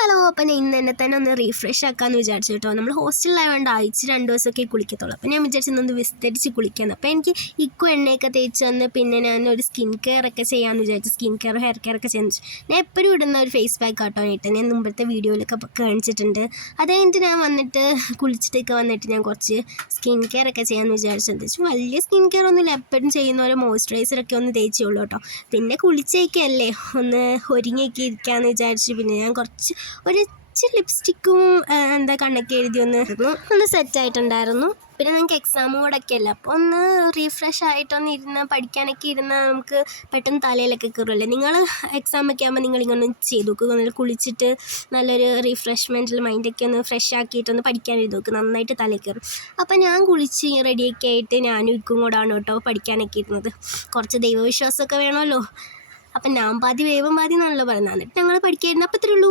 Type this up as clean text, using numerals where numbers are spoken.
Hello, അപ്പം ഞാൻ ഇന്ന് തന്നെ ഒന്ന് റീഫ്രഷ് ആക്കാമെന്ന് വിചാരിച്ചു കേട്ടോ. നമ്മൾ ഹോസ്റ്റലിലായതുകൊണ്ട് ആഴ്ച 2 ദിവസമൊക്കെ കുളിക്കത്തുള്ളൂ. അപ്പം ഞാൻ വിചാരിച്ചൊന്ന് വിസ്തരിച്ച് കുളിക്കാമെന്ന്. അപ്പോൾ എനിക്ക് എണ്ണയൊക്കെ തേച്ച് വന്ന് പിന്നെ ഞാൻ ഒരു സ്കിൻ കെയർ ഒക്കെ ചെയ്യാമെന്ന് വിചാരിച്ചു. സ്കിൻ കെയർ ഹെയർ കെയർ ഒക്കെ ചെയ്യാൻ ഞാൻ എപ്പോഴും ഇടുന്ന ഒരു ഫേസ് പാക്ക് ആട്ടോ ഇട്ട് ഞാൻ മുമ്പത്തെ വീഡിയോയിലൊക്കെ കാണിച്ചിട്ടുണ്ട്. അത് കഴിഞ്ഞിട്ട് ഞാൻ വന്നിട്ട് കുളിച്ചിട്ടൊക്കെ വന്നിട്ട് ഞാൻ കുറച്ച് സ്കിൻ കെയർ ഒക്കെ ചെയ്യാമെന്ന് വിചാരിച്ചത്. വലിയ സ്കിൻ കെയർ ഒന്നുമില്ല, എപ്പോഴും ചെയ്യുന്ന ഒരു മോയ്സ്ചറൈസറൊക്കെ ഒന്ന് തേച്ചുള്ളൂ കേട്ടോ. പിന്നെ കുളിച്ചേക്കല്ലേ ഒന്ന് ഒരുങ്ങിയൊക്കെ ഇരിക്കാമെന്ന് വിചാരിച്ചു. പിന്നെ ഞാൻ ഒരു ലിപ്സ്റ്റിക്കും കണ്ണൊക്കെ എഴുതി ഒന്ന് സെറ്റായിട്ടുണ്ടായിരുന്നു. പിന്നെ ഞങ്ങൾക്ക് എക്സാം കൂടൊക്കെ അല്ല, അപ്പോൾ ഒന്ന് റീഫ്രഷ് ആയിട്ടൊന്ന് ഇരുന്ന് പഠിക്കാനൊക്കെ ഇരുന്ന് നമുക്ക് പെട്ടെന്ന് തലയിലൊക്കെ കയറുമല്ലേ. നിങ്ങൾ എക്സാമൊക്കെ ആകുമ്പോൾ നിങ്ങളിങ്ങനെ ചെയ്ത് നോക്കുക, ഒന്ന് കുളിച്ചിട്ട് നല്ലൊരു റീഫ്രഷ്മെൻറ്റിൽ മൈൻഡൊക്കെ ഒന്ന് ഫ്രഷ് ആക്കിയിട്ടൊന്ന് പഠിക്കാൻ എഴുതി നോക്കുക, നന്നായിട്ട് തലയിൽ കയറും. അപ്പം ഞാൻ കുളിച്ച് റെഡിയൊക്കെ ആയിട്ട് ഞാനും ഇക്കും കൂടാണ് കേട്ടോ പഠിക്കാനൊക്കെ ഇരുന്നത്. കുറച്ച് ദൈവവിശ്വാസമൊക്കെ വേണമല്ലോ. അപ്പം ഞാൻ പാതി വേവും പാതി എന്നാണല്ലോ പറയുന്നത്. എന്നിട്ട് ഞങ്ങൾ പഠിക്കായിരുന്നു. അപ്പം ഇത്രയേ ഉള്ളൂ.